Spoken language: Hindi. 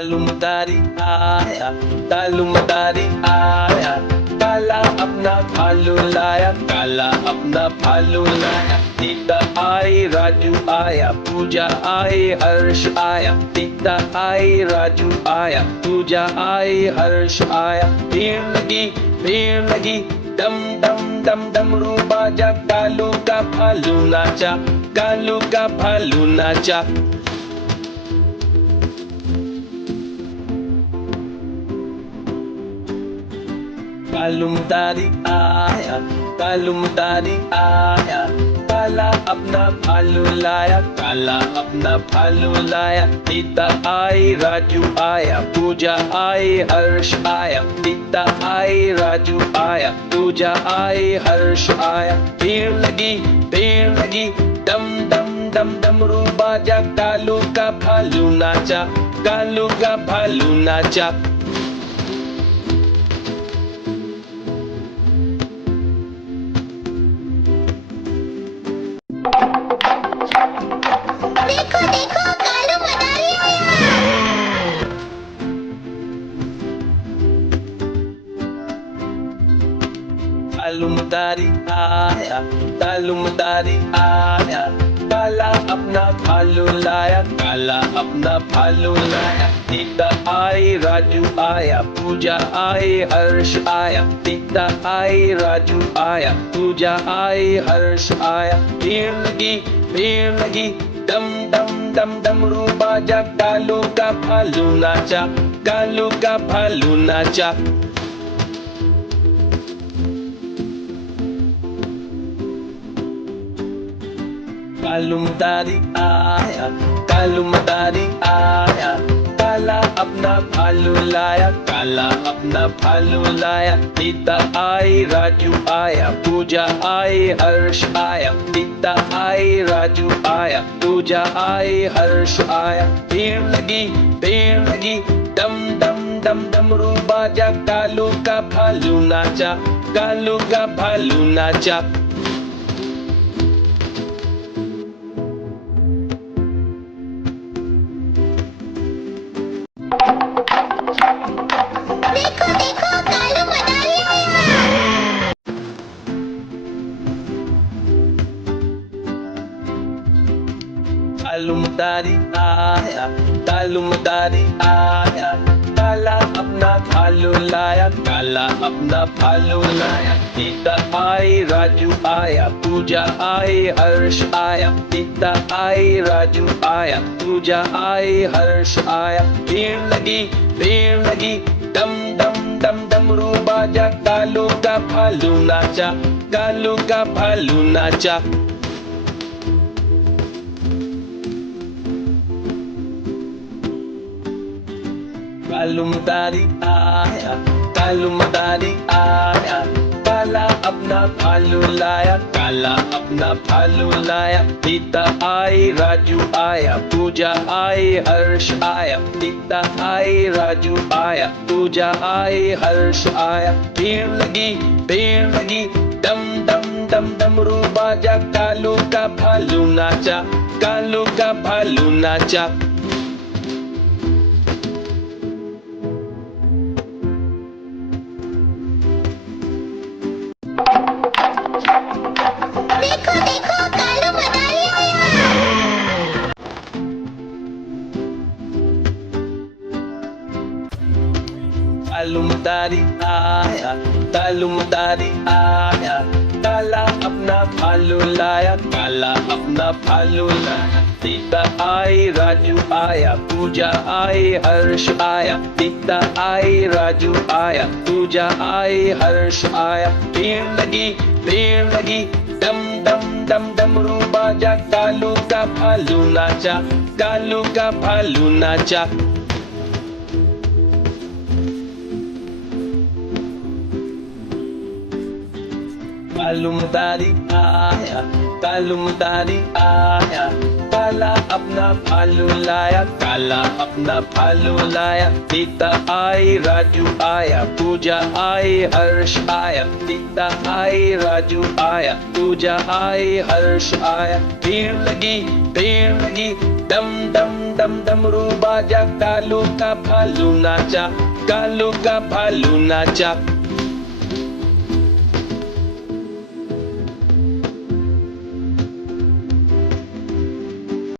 तालुमदारी आया, तालुमदारी आया, काला अपना भालू लाया, काला अपना भालू लाया। सीता आई, राजू आया, पूजा आई, हर्ष आया। सीता आई, राजू आया, पूजा आई, हर्ष आया। भीड़ लगी, डम डम डम डमरू बाजा, कालू का भालू नाचा, कालू का भालू नाचा। तालुमदारी आया, तालुमदारी आया, काला अपना भालू लाया, काला अपना भालू लाया। सीता आई, राजू आया, पूजा आई, हर्ष आया। सीता आई, राजू आया, पूजा आई, हर्ष आया। भीड़ लगी, डम डम डम डमरू बाजा, कालू का भालू नाचा, कालू का भालू नाचा। देखो देखो कालू मदारी आया। तालुमदारी आया, तालुमदारी आया, काला अपना भालू लाया, काला अपना भालू लाया। सीता आई, राजू आया, पूजा आई, हर्ष आया। सीता आई, राजू आया, पूजा आई, हर्ष आया। भीड़ लगी, डम डम डम डमरू बाजा, कालू का भालू नाचा, कालू का भालू नाचा। तालुमदारी आया, तालुमदारी आया, काला अपना भालू लाया, काला अपना भालू लाया। सीता आई, राजू आया, पूजा आई, हर्ष आया। सीता आई, राजू आया, पूजा आई, हर्ष आया। भीड़ लगी, डम डम डम डमरू बाजा, कालू का भालू नाचा, कालू का भालू नाचा। देखो देखो कालू मदारी आया। तालुमदारी आया, तालुमदारी आया, काला अपना भालू लाया, काला अपना भालू लाया। सीता आई, राजू आया, पूजा आई, हर्ष आया। सीता आई, राजू आया, पूजा आई, हर्ष आया। भीड़ लगी, डम डम डम डमरू बाजा, कालू का भालू नाचा, कालू का भालू नाचा। तालुमदारी आया, तालुमदारी आया, काला अपना भालू लाया, काला अपना भालू लाया। सीता आई, राजू आया, पूजा आई, हर्ष आया। सीता आई, राजू आया, पूजा आई, हर्ष आया। भीड़ लगी, डम डम डम डमरू बाजा, कालू का भालू नाचा, कालू का भालू नाचा। देखो देखो कालू मदारी आया। तालुमदारी आया, तालुमदारी आया, काला अपना भालू लाया, काला अपना भालू लाया। सीता आई, राजू आया, पूजा आई, हर्ष आया। सीता आई, राजू आया, पूजा आई, हर्ष आया। भीड़ लगी, डम डम डम डमरू बाजा, कालू का भालू नाचा, कालू का भालू नाचा। तालुमदारी आया, तालुमदारी आया, काला अपना भालू लाया, काला अपना भालू लाया। सीता आई, राजू आया, पूजा आई, हर्ष आया। सीता आई, राजू आया, पूजा आई, हर्ष आया। भीड़ लगी, डम डम डम डमरू बाजा। कालू का भालू नाचा, कालू का भालू नाचा।